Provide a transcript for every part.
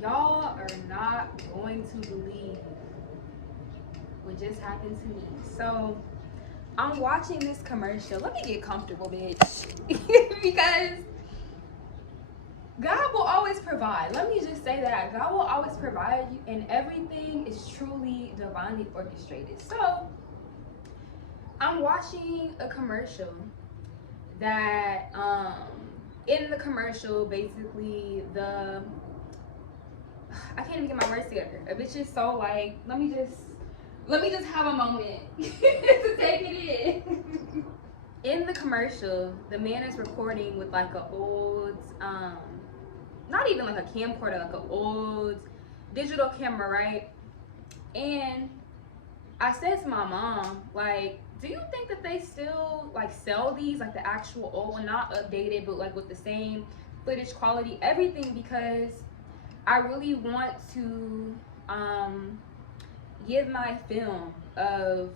Y'all are not going to believe what just happened to me. So I'm watching this commercial. Let me get comfortable, bitch. Because God will always provide. Let me just say that. God will always provide you, and everything is truly divinely orchestrated. So I'm watching a commercial that in the commercial, basically I can't even get my words together. A bitch is so like, let me just have a moment to take it in. In the commercial, the man is recording with like an old, not even like a camcorder, like an old digital camera, right? And I said to my mom, like, do you think that they still like sell these, like the actual old one, not updated, but like with the same footage quality, everything? Because I really want to give my film of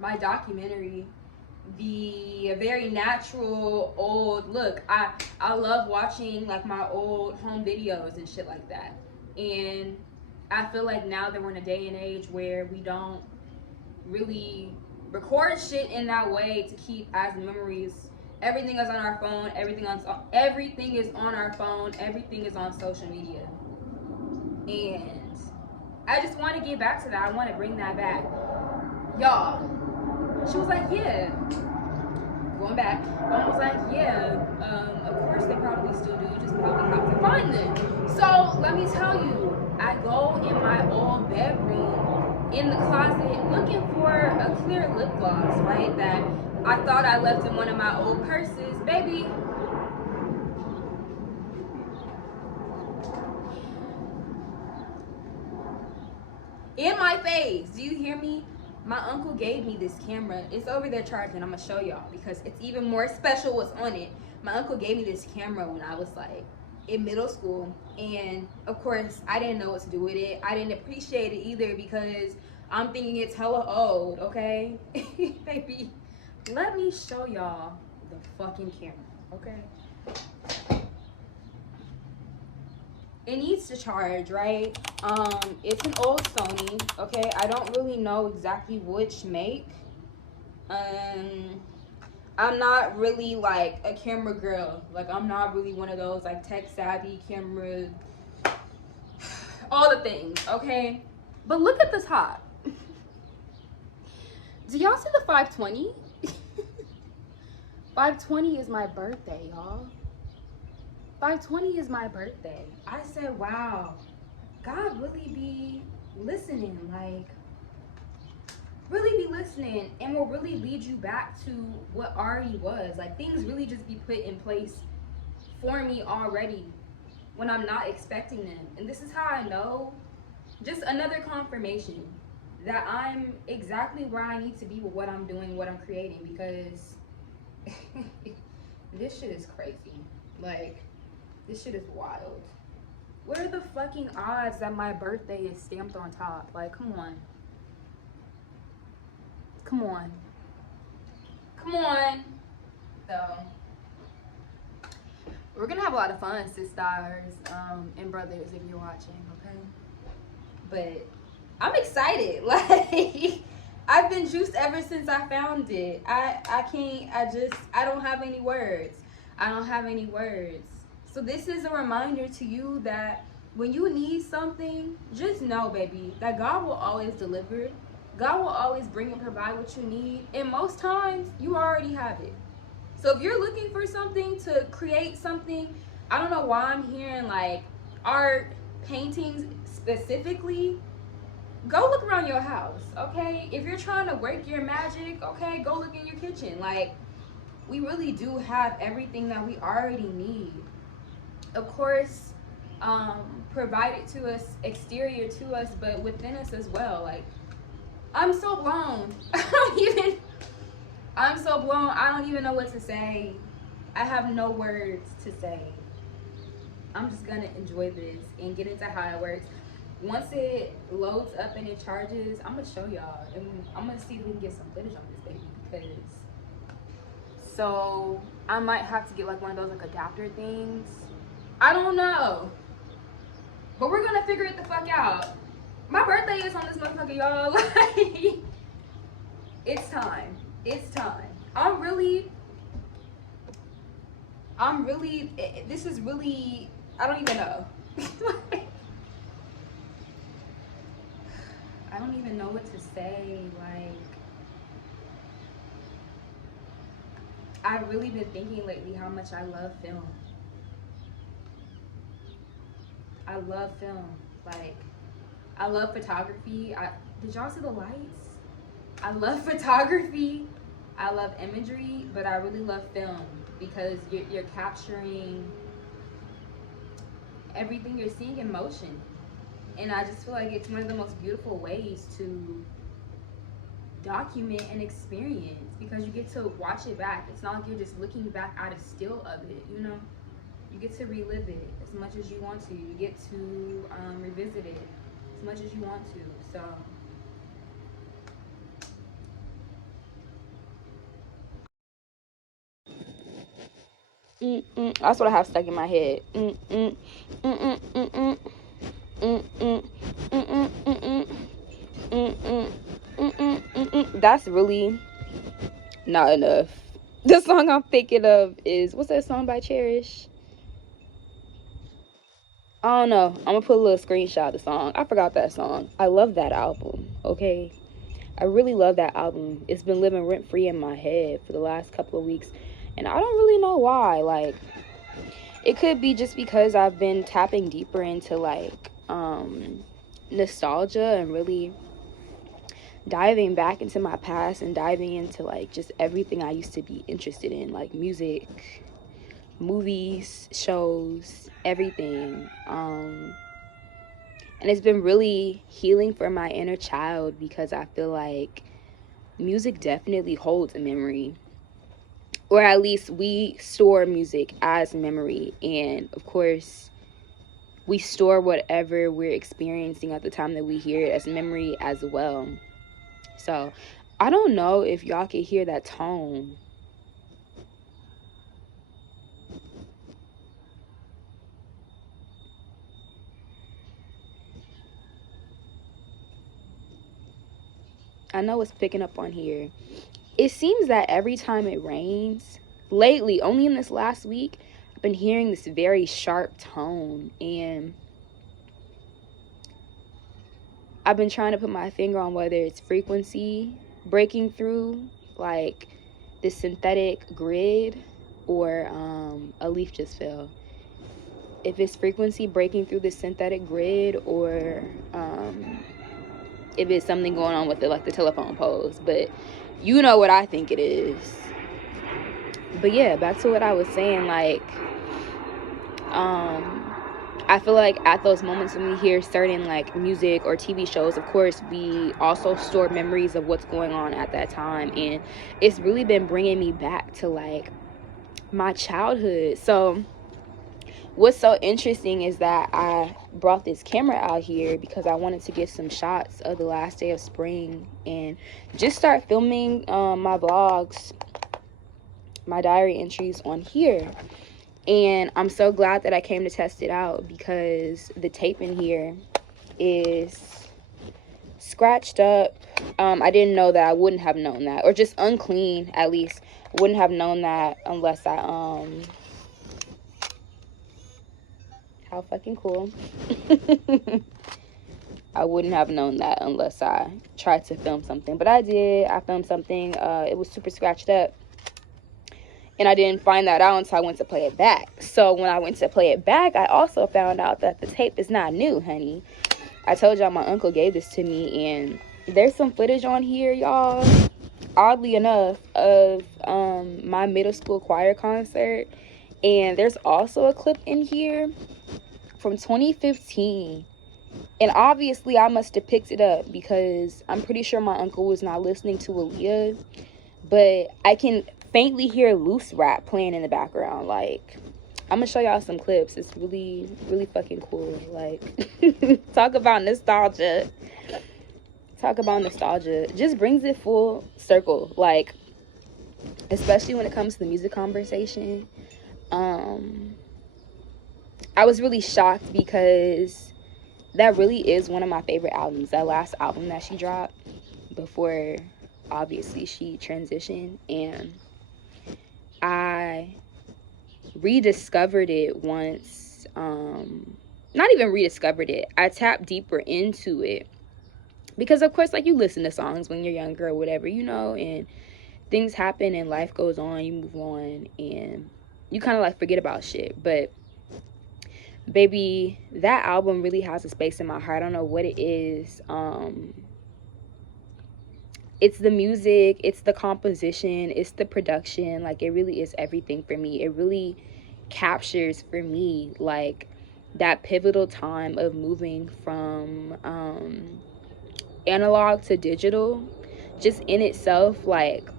my documentary the very natural old look. I love watching like my old home videos and shit like that. And I feel like now that we're in a day and age where we don't really record shit in that way to keep as memories. Everything is on our phone. Everything is on our phone. Everything is on social media. And I just want to get back to that. I want to bring that back, y'all. She was like, yeah. Going back, mom was like, yeah. Of course they probably still do. You just probably have to find them. So let me tell you, I go in my old bedroom in the closet looking for a clear lip gloss, right? That I thought I left in one of my old purses. Baby, in my face. Do you hear me? My uncle gave me this camera. It's over there charging. I'm gonna show y'all because it's even more special what's on it. My uncle gave me this camera when I was like in middle school, and of course I didn't know what to do with it. I didn't appreciate it either because I'm thinking it's hella old, okay? Baby, let me show y'all the fucking camera, okay? It needs to charge, right? It's an old Sony, okay? I don't really know exactly which make. I'm not really like a camera girl. Like, I'm not really one of those like tech savvy camera, all the things, okay? But look at the top. Do y'all see the 520? 520 is my birthday, y'all. 520 is my birthday. I said, wow, God really be listening, like, really be listening, and will really lead you back to what already was. Like, things really just be put in place for me already when I'm not expecting them. And this is how I know, just another confirmation that I'm exactly where I need to be with what I'm doing, what I'm creating, because this shit is crazy. Like, this shit is wild. What are the fucking odds that my birthday is stamped on top? Like, come on. Come on. Come on. So, we're gonna have a lot of fun, sisters and brothers, if you're watching, okay? But I'm excited. Like, I've been juiced ever since I found it. I don't have any words. I don't have any words. So this is a reminder to you that when you need something, just know, baby, that God will always deliver. God will always bring and provide what you need. And most times, you already have it. So if you're looking for something to create something, I don't know why I'm hearing like art, paintings specifically. Go look around your house, okay? If you're trying to work your magic, okay, go look in your kitchen. Like, we really do have everything that we already need. Of course, provided to us, exterior to us, but within us as well. Like, I'm so blown. I'm so blown. I don't even know what to say. I have no words to say. I'm just gonna enjoy this and get into how it works. Once it loads up and it charges, I'm gonna show y'all, and I'm gonna see if we can get some footage on this baby, because so I might have to get like one of those like adapter things. I don't know. But we're gonna figure it the fuck out. My birthday is on this motherfucker, y'all. Like, it's time. It's time. This is really, I don't even know. I don't even know what to say. Like, I've really been thinking lately how much I love film. I love film. Like, I love photography. Did y'all see the lights? I love photography. I love imagery, but I really love film because you're capturing everything you're seeing in motion. And I just feel like it's one of the most beautiful ways to document an experience because you get to watch it back. It's not like you're just looking back at a still of it, you know? You get to relive it as much as you want to. You get to revisit it as much as you want to. So that's what I have stuck in my head. That's really not enough. The song I'm thinking of is, what's that song by Cherish? I don't know. I'm gonna put a little screenshot of the song. I forgot that song. I love that album, okay? I really love that album. It's been living rent free in my head for the last couple of weeks, and I don't really know why. Like, it could be just because I've been tapping deeper into like nostalgia and really diving back into my past and diving into like just everything I used to be interested in, like music, movies, shows, everything. And it's been really healing for my inner child because I feel like music definitely holds a memory, or at least we store music as memory. And of course, we store whatever we're experiencing at the time that we hear it as memory as well. So I don't know if y'all can hear that tone. I know it's picking up on here. It seems that every time it rains, lately, only in this last week, I've been hearing this very sharp tone. And I've been trying to put my finger on whether it's frequency breaking through, like this synthetic grid, or a leaf just fell. If it's frequency breaking through the synthetic grid, or if it's something going on with it, like the telephone poles. But you know what I think it is. But yeah, back to what I was saying, like, I feel like at those moments when we hear certain like music or TV shows, of course, we also store memories of what's going on at that time. And it's really been bringing me back to like my childhood. So what's so interesting is that I brought this camera out here because I wanted to get some shots of the last day of spring and just start filming my vlogs, my diary entries on here. And I'm so glad that I came to test it out because the tape in here is scratched up. I didn't know that. I wouldn't have known that, or just unclean at least. I wouldn't have known that unless I how fucking cool. I wouldn't have known that unless I tried to film something, but I did. I filmed something. It was super scratched up, and I didn't find that out until I went to play it back. So when I went to play it back, I also found out that the tape is not new, honey. I told y'all my uncle gave this to me, and there's some footage on here, y'all, oddly enough, of my middle school choir concert. And there's also a clip in here from 2015. And obviously I must have picked it up because I'm pretty sure my uncle was not listening to Aaliyah. But I can faintly hear Loose Rap playing in the background. Like, I'm gonna show y'all some clips. It's really, really fucking cool. Like, talk about nostalgia. Talk about nostalgia. Just brings it full circle. Like, especially when it comes to the music conversation. I was really shocked because that really is one of my favorite albums. That last album that she dropped before, obviously, she transitioned. And I rediscovered it once. Not even rediscovered it. I tapped deeper into it. Because, of course, like, you listen to songs when you're younger or whatever, you know, and things happen and life goes on, you move on, and you kind of, like, forget about shit. But, baby, that album really has a space in my heart. I don't know what it is. It's the music, it's the composition, it's the production. Like, it really is everything for me. It really captures for me, like, that pivotal time of moving from analog to digital. Just in itself, like,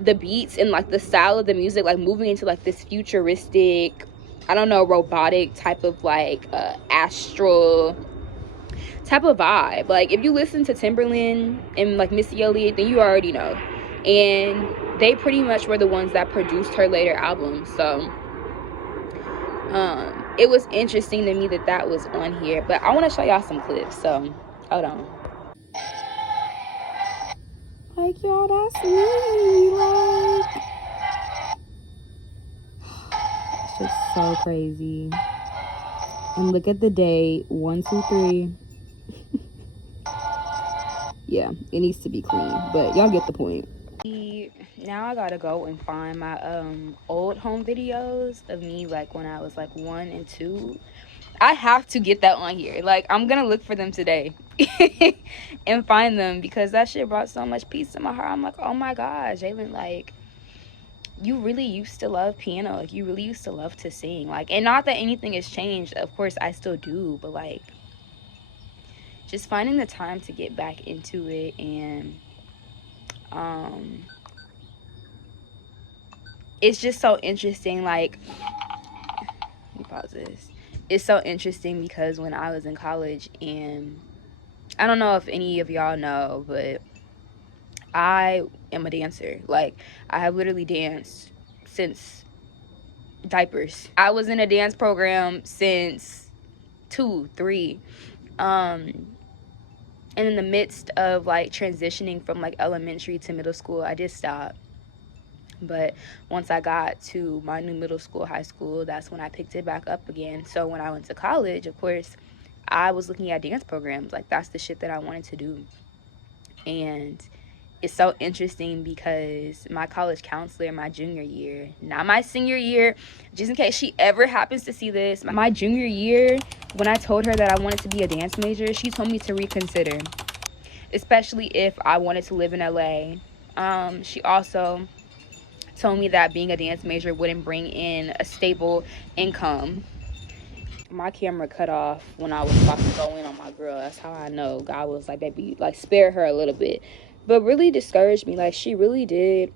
the beats and, like, the style of the music, like, moving into, like, this futuristic, I don't know, robotic type of, like, astral type of vibe. Like, if you listen to Timberland and, like, Missy Elliott, then you already know. And they pretty much were the ones that produced her later albums. So it was interesting to me that that was on here. But I want to show y'all some clips. So hold on. Like, y'all, that's me. Like, it's just so crazy. And look at the date. 1, 2, 3. Yeah, it needs to be clean, but y'all get the point. Now I gotta go and find my old home videos of me, like, when I was like 1 and 2. I have to get that on here. Like, I'm gonna look for them today and find them, because that shit brought so much peace to my heart. I'm like, oh my god, Jalen, like, you really used to love piano. Like, you really used to love to sing. Like, and not that anything has changed, of course I still do, but, like, just finding the time to get back into it. And it's just so interesting. Like, let me pause this. It's so interesting because when I was in college, and I don't know if any of y'all know, but I am a dancer. Like, I have literally danced since diapers. I was in a dance program since 2, 3. And in the midst of, like, transitioning from, like, elementary to middle school, I did stop. But once I got to my new middle school, high school, that's when I picked it back up again. So when I went to college, of course, I was looking at dance programs. Like, that's the shit that I wanted to do. And it's so interesting because my college counselor, my junior year, not my senior year, just in case she ever happens to see this, my junior year, when I told her that I wanted to be a dance major, she told me to reconsider, especially if I wanted to live in LA. She also told me that being a dance major wouldn't bring in a stable income. My camera cut off when I was about to go in on my girl. That's how I know God was like, baby, like, spare her a little bit. But really discouraged me. Like, she really did.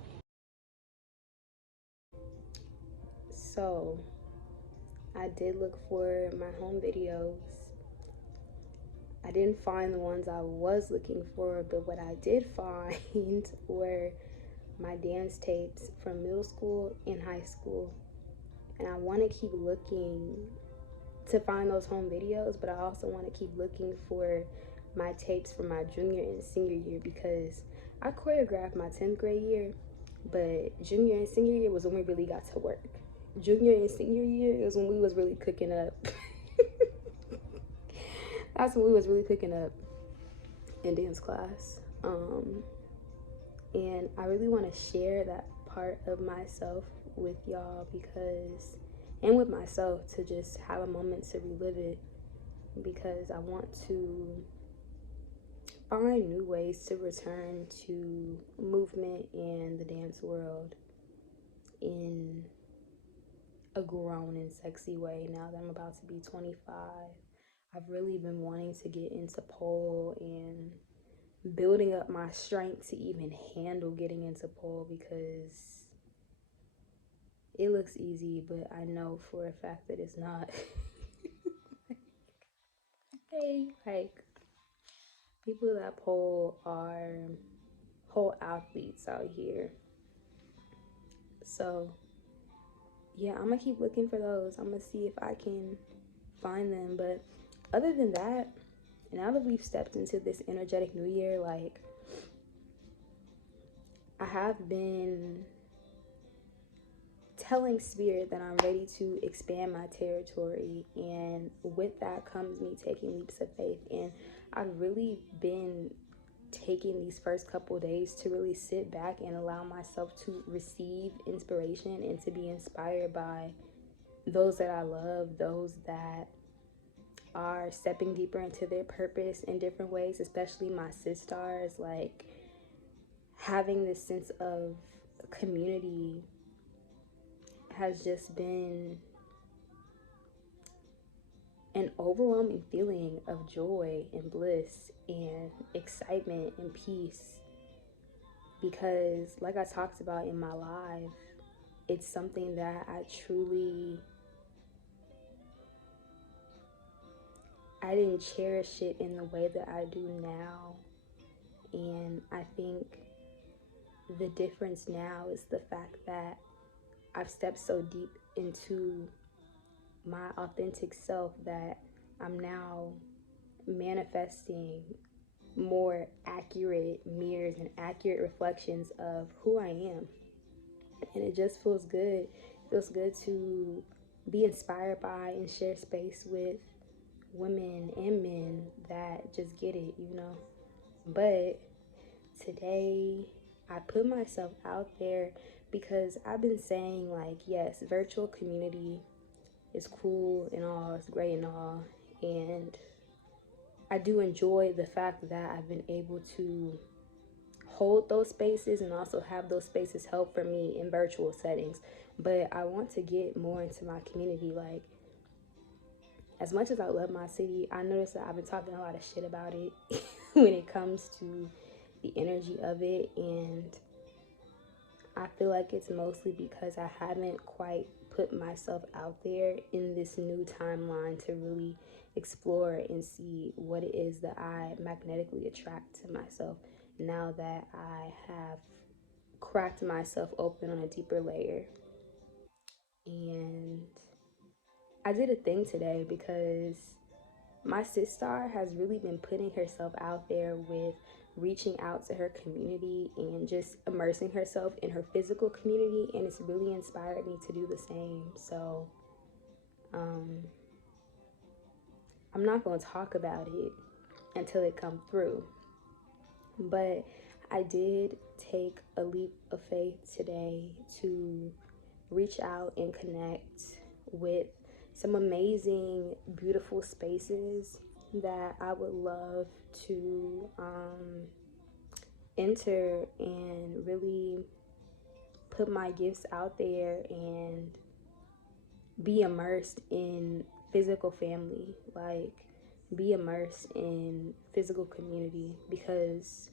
So I did look for my home videos. I didn't find the ones I was looking for, but what I did find were my dance tapes from middle school and high school. And I want to keep looking to find those home videos, but I also want to keep looking for my tapes from my junior and senior year, because I choreographed my 10th grade year, but junior and senior year was when we really got to work. Junior and senior year is when we was really cooking up. That's when we was really cooking up in dance class. And I really want to share that part of myself with y'all, because, and with myself, to just have a moment to relive it, because I want to find new ways to return to movement and the dance world in a grown and sexy way now that I'm about to be 25. I've really been wanting to get into pole and building up my strength to even handle getting into pole, because it looks easy, but I know for a fact that it's not. Hey, like, people that pole are whole athletes out here. So yeah, I'm gonna keep looking for those. I'm gonna see if I can find them. But other than that, now that we've stepped into this energetic new year, like, I have been telling spirit that I'm ready to expand my territory, and with that comes me taking leaps of faith. And I've really been taking these first couple days to really sit back and allow myself to receive inspiration and to be inspired by those that I love, those that are stepping deeper into their purpose in different ways, especially my sisters. Like, having this sense of community has just been an overwhelming feeling of joy and bliss and excitement and peace, because, like I talked about in my live, it's something that I didn't cherish it in the way that I do now. And I think the difference now is the fact that I've stepped so deep into my authentic self that I'm now manifesting more accurate mirrors and accurate reflections of who I am. And it just feels good. It feels good to be inspired by and share space with women and men that just get it, you know. But today I put myself out there because I've been saying, like, yes, virtual community is cool and all, it's great and all. And I do enjoy the fact that I've been able to hold those spaces and also have those spaces help for me in virtual settings. But I want to get more into my community. Like, as much as I love my city, I noticed that I've been talking a lot of shit about it when it comes to the energy of it. And I feel like it's mostly because I haven't quite put myself out there in this new timeline to really explore and see what it is that I magnetically attract to myself now that I have cracked myself open on a deeper layer. And I did a thing today because my sister has really been putting herself out there with reaching out to her community and just immersing herself in her physical community, and it's really inspired me to do the same. So I'm not going to talk about it until it comes through, but I did take a leap of faith today to reach out and connect with some amazing, beautiful spaces that I would love to enter and really put my gifts out there and be immersed in physical family, like, be immersed in physical community, because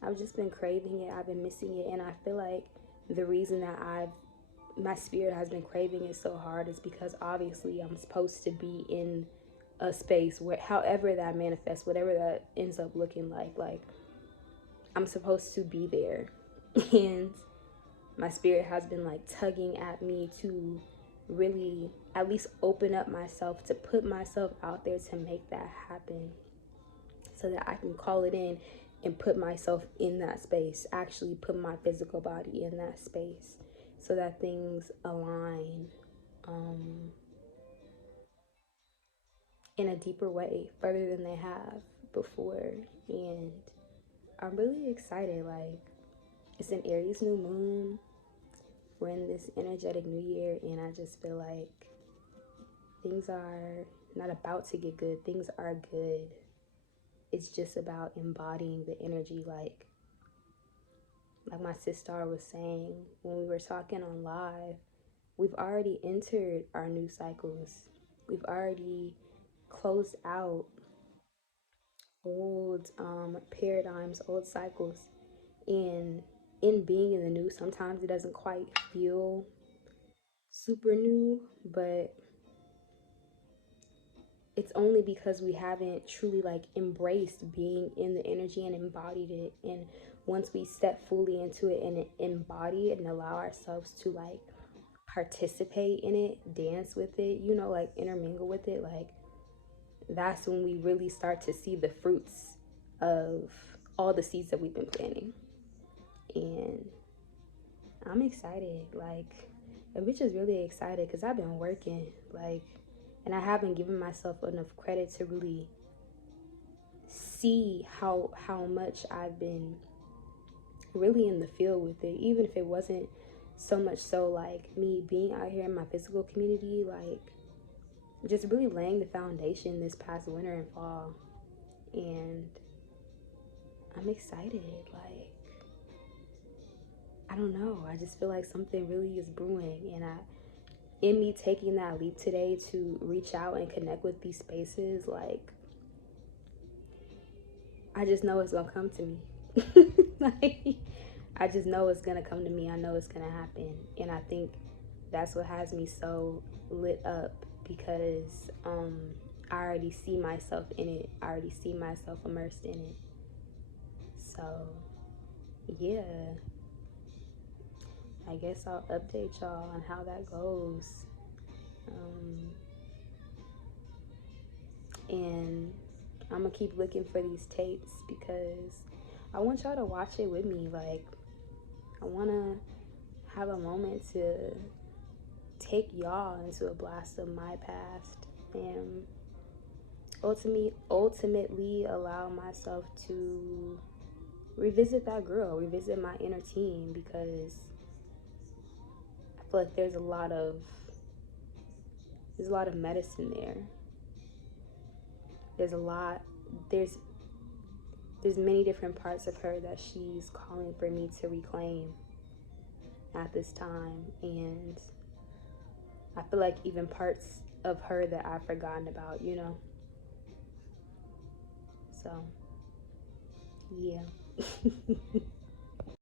I've just been craving it. I've been missing it. And I feel like the reason that my spirit has been craving it so hard is because obviously I'm supposed to be in a space where, however that manifests, whatever that ends up looking like I'm supposed to be there. And my spirit has been like tugging at me to really at least open up myself, to put myself out there, to make that happen, so that I can call it in and put myself in that space, actually put my physical body in that space, so that things align in a deeper way, further than they have before. And I'm really excited. Like, it's an Aries new moon. We're in this energetic new year, and I just feel like things are not about to get good. Things are good. It's just about embodying the energy. Like my sister was saying when we were talking on live, we've already entered our new cycles. We've already closed out old paradigms, old cycles. And in being in the new, sometimes it doesn't quite feel super new, but it's only because we haven't truly like embraced being in the energy and embodied it. And once we step fully into it and embody it and allow ourselves to like participate in it, dance with it, you know, like intermingle with it, like that's when we really start to see the fruits of all the seeds that we've been planting. And I'm excited. Like, I'm just really excited because I've been working, like, and I haven't given myself enough credit to really see how much I've been really in the field with it, even if it wasn't so much so like me being out here in my physical community, like just really laying the foundation this past winter and fall. And I'm excited. Like, I don't know, I just feel like something really is brewing, and in me taking that leap today to reach out and connect with these spaces, like, I just know it's gonna come to me. Like, I just know it's gonna come to me. I know it's gonna happen. And I think that's what has me so lit up, because I already see myself in it. I already see myself immersed in it. So yeah, I guess I'll update y'all on how that goes. And I'm gonna keep looking for these tapes because I want y'all to watch it with me. Like, I wanna have a moment to take y'all into a blast of my past and ultimately allow myself to revisit that girl, revisit my inner teen, because I feel like there's a lot of medicine there. There's many different parts of her that she's calling for me to reclaim at this time. And I feel like even parts of her that I've forgotten about, you know? So, yeah.